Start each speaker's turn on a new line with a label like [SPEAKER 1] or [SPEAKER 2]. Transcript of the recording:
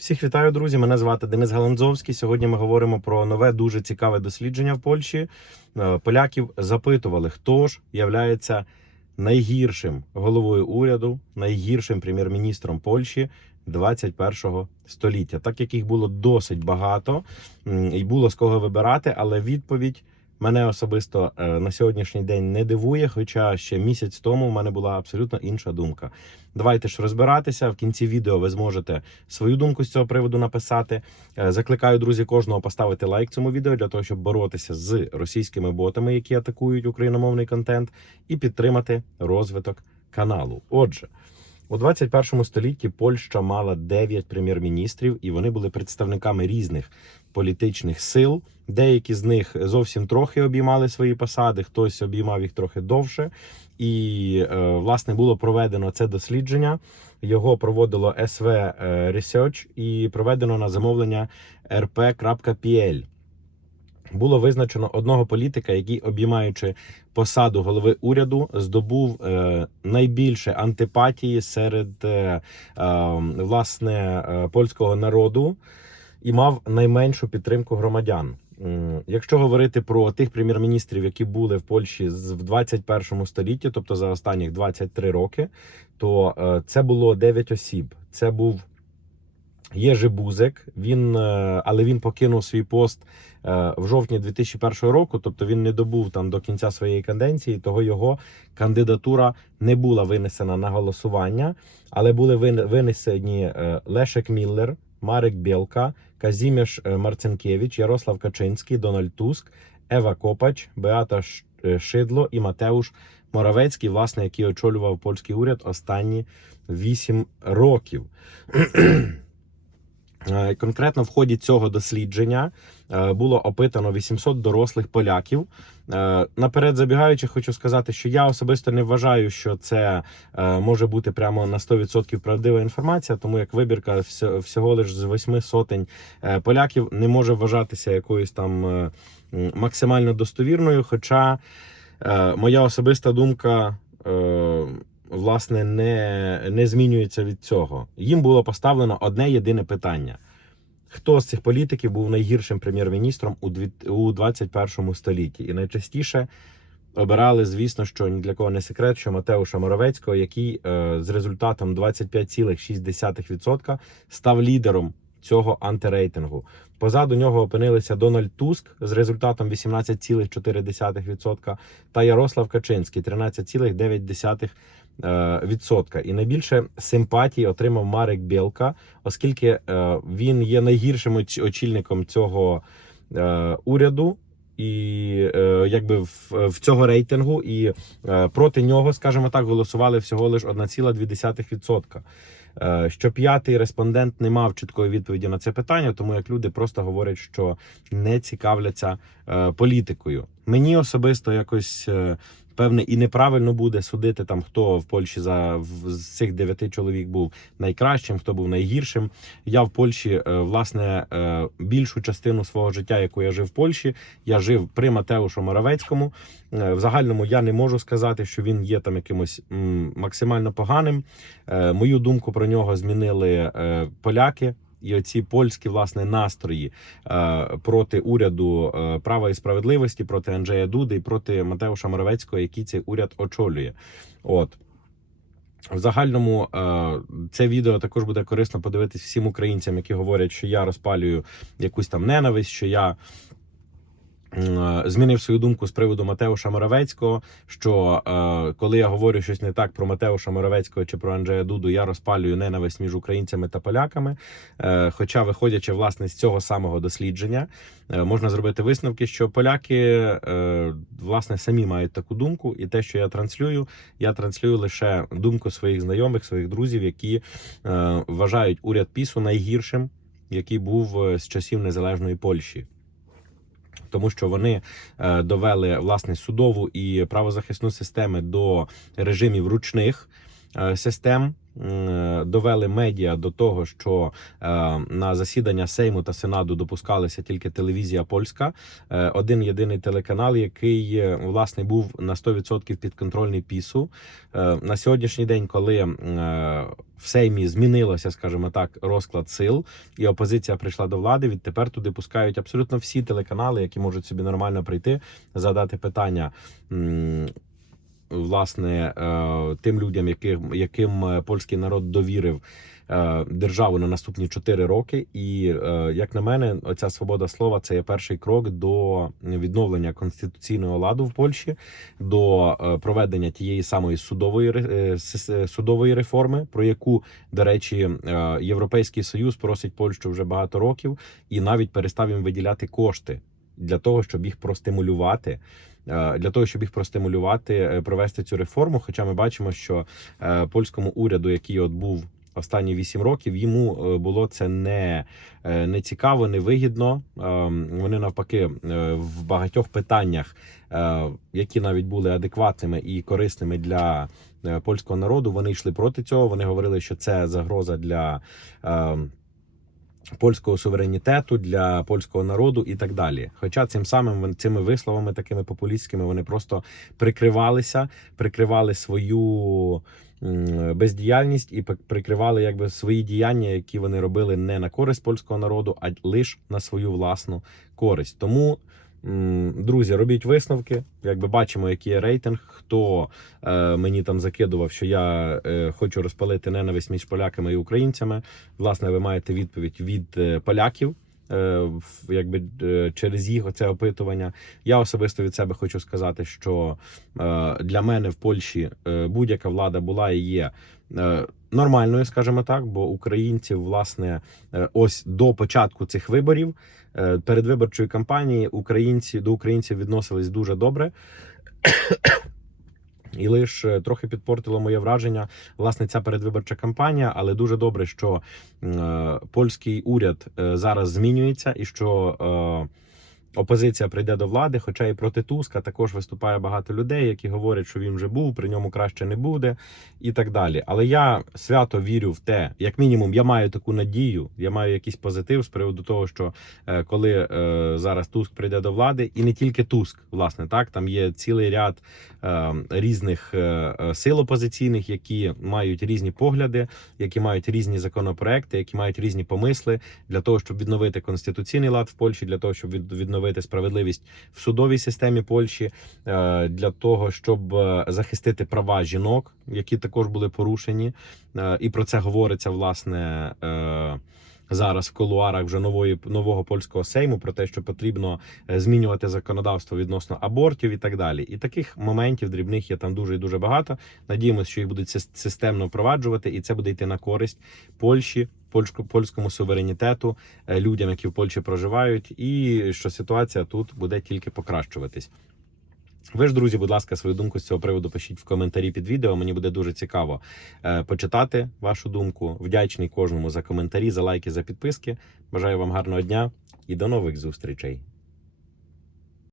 [SPEAKER 1] Всіх вітаю, друзі. Мене звати Денис Галанзовський. Сьогодні ми говоримо про нове дуже цікаве дослідження в Польщі. Е, Поляків запитували, хто ж являється найгіршим головою уряду, найгіршим прем'єр-міністром Польщі 21 століття. Так як їх було досить багато і було з кого вибирати, але відповідь. Мене особисто е, на сьогоднішній день не дивує, хоча ще місяць тому в мене була абсолютно інша думка. Давайте ж розбиратися. В кінці відео ви зможете свою думку з цього приводу написати. Е, Закликаю друзі кожного поставити лайк цьому відео для того, щоб боротися з російськими ботами, які атакують україномовний контент, і підтримати розвиток каналу. Отже. У 21 столітті Польща мала 9 прем'єр-міністрів, і вони були представниками різних політичних сил. Деякі з них зовсім трохи обіймали свої посади, хтось обіймав їх трохи довше. І е, власне було проведено це дослідження. Його проводило СВ е, Research і проведено на замовлення rp.pl. Було визначено одного політика, який, обіймаючи посаду голови уряду, здобув е, найбільше антипатії серед е, е, власне польського народу і мав найменшу підтримку громадян. Якщо говорити про тих прем'єр-міністрів, які були в Польщі в 21 столітті, тобто за останніх 23 роки, то це було 9 осіб. Це був Єжи Бузек. Він, е, але він покинув свій пост е, в жовтні 2001 року, тобто він не добув там до кінця своєї каденції, того його кандидатура не була винесена на голосування, але були винесені е, Лешек Міллер, Марек Білка, Казіміш Марцинкевич, Ярослав Качинський, Дональд Туск, Ева Копач, Беата Шидло і Матеуш Моравецький, власне, який очолював польський уряд останні 8 років. Е, Конкретно в ході цього дослідження е, було опитано 800 дорослих поляків. Е, Наперед забігаючи, хочу сказати, що я особисто не вважаю, що це може бути прямо на 100% правдива інформація, тому як вибірка всього, лиш з восьми сотень поляків не може вважатися якоюсь там максимально достовірною. Хоча моя особиста думка. Власне, не, не змінюється від цього. Їм було поставлено одне єдине питання: хто з цих політиків був найгіршим прем'єр-міністром у 21 столітті? І найчастіше обирали, звісно, що ні для кого не секрет, що Матеуша Моровецького, який е, з результатом 25,6% став лідером цього антирейтингу. Позаду нього опинилися Дональд Туск з результатом 18,4% та Ярослав Качинський 13,9%. Е, Відсотка і найбільше симпатії отримав Марек Білка, оскільки е, він є найгіршим очільником цього е, уряду. І якби в, в цього рейтингу, і проти нього, скажімо так, голосували всього лише 1,2%. Е, що п'ятий респондент не мав чіткої відповіді на це питання, тому як люди просто говорять, що не цікавляться політикою. Мені особисто якось певне і неправильно буде судити там, хто в Польщі за з цих дев'яти чоловік був найкращим, хто був найгіршим. Я в Польщі е, власне е, більшу частину свого життя, яку я жив в Польщі, я жив при Матеушу Моравецькому. Е, В загальному я не можу сказати, що він є там якимось максимально поганим. Мою думку про нього змінили поляки. І оці польські власне настрої е, проти уряду е, права і справедливості, проти Анджея Дуди і проти Матеуша Моровецького, який цей уряд очолює. От в загальному е, це відео також буде корисно подивитись всім українцям, які говорять, що я розпалюю якусь там ненависть, що я змінив свою думку з приводу Матеуша Моравецького. Що е, коли я говорю щось не так про Матеуша Моравецького чи про Анджея Дуду, я розпалюю ненависть між українцями та поляками. Е, хоча, виходячи власне з цього самого дослідження, е, можна зробити висновки, що поляки е, власне самі мають таку думку, і те, що я транслюю, я транслюю лише думку своїх знайомих, своїх друзів, які е, вважають уряд Пісу найгіршим, який був е, з часів незалежної Польщі. Тому що вони е, довели власне судову і правозахисну системи до режимів ручних е, систем. М, довели медіа до того, що е, на засідання Сейму та Сенаду допускалися тільки телевізія польська, е, один єдиний телеканал, який е, власне був на 100% підконтрольний пісу. Е, На сьогоднішній день, коли е, в Сеймі змінилося, скажімо так, розклад сил, і опозиція прийшла до влади. Відтепер туди пускають абсолютно всі телеканали, які можуть собі нормально прийти, задати питання. Власне, е, тим людям, яким, яким е, польський народ довірив е, державу на наступні 4 роки. І як на мене, оця свобода слова це є перший крок до відновлення конституційного ладу в Польщі, до проведення тієї самої судової судової реформи, про яку, до речі, Європейський Союз просить Польщу вже багато років, і навіть перестав їм виділяти кошти для того, щоб їх простимулювати. е, Для того щоб їх простимулювати, е, провести цю реформу. Хоча ми бачимо, що е, польському уряду, який от був останні 8 років, йому було це не, не цікаво, не вигідно. Ем, Вони навпаки в багатьох питаннях, які навіть були адекватними і корисними для польського народу, вони йшли проти цього. Вони говорили, що це загроза для. Польського суверенітету для польського народу і так далі. Хоча цим самим цими висловами, такими популістськими, вони просто прикривалися, прикривали свою бездіяльність і прикривали якби свої діяння, які вони робили не на користь польського народу, а лише на свою власну користь. Тому. Друзі, робіть висновки. Якби бачимо, який є рейтинг. Хто е, мені там закидував, що я е, хочу розпалити ненависть між поляками і українцями. Власне, ви маєте відповідь від е, поляків. е, в- Якби е, через їх оце опитування, я особисто від себе хочу сказати, що для мене в Польщі будь-яка влада була і є нормальною, скажімо так, бо українців, власне, е, ось до початку цих виборів, е, передвиборчої кампанії, українці до українців відносились дуже добре. І лише трохи підпортило моє враження власне ця передвиборча кампанія, але дуже добре, що е, польський уряд е, зараз змінюється і що е, опозиція прийде до влади. Хоча і проти Туска також виступає багато людей, які говорять, що він вже був, при ньому краще не буде, і так далі. Але я свято вірю в те, як мінімум, я маю таку надію, я маю якийсь позитив з приводу того, що е, коли е, зараз Туск прийде до влади, і не тільки Туск, власне, так там є цілий ряд е, різних е, е, сил опозиційних, які мають різні погляди, які мають різні законопроекти, які мають різні помисли для того, щоб відновити конституційний лад в Польщі, для того, щоб від- відновити справедливість в судовій системі Польщі, е, для того, щоб е, захистити права жінок, які також були порушені, Е, і про це говориться власне. Зараз в кулуарах вже нової нового польського сейму про те, що потрібно змінювати законодавство відносно абортів і так далі. І таких моментів дрібних є там дуже і дуже багато. Надіємося, що їх будуть сис- системно впроваджувати, і це буде йти на користь Польщі, польському суверенітету, е, людям, які в Польщі проживають, і що ситуація тут буде тільки покращуватись. Ви ж, друзі, будь ласка, свою думку з цього приводу пишіть в коментарі під відео. Мені буде дуже цікаво е, почитати вашу думку. Вдячний кожному за коментарі, за лайки, за підписки. Бажаю вам гарного дня і до нових зустрічей.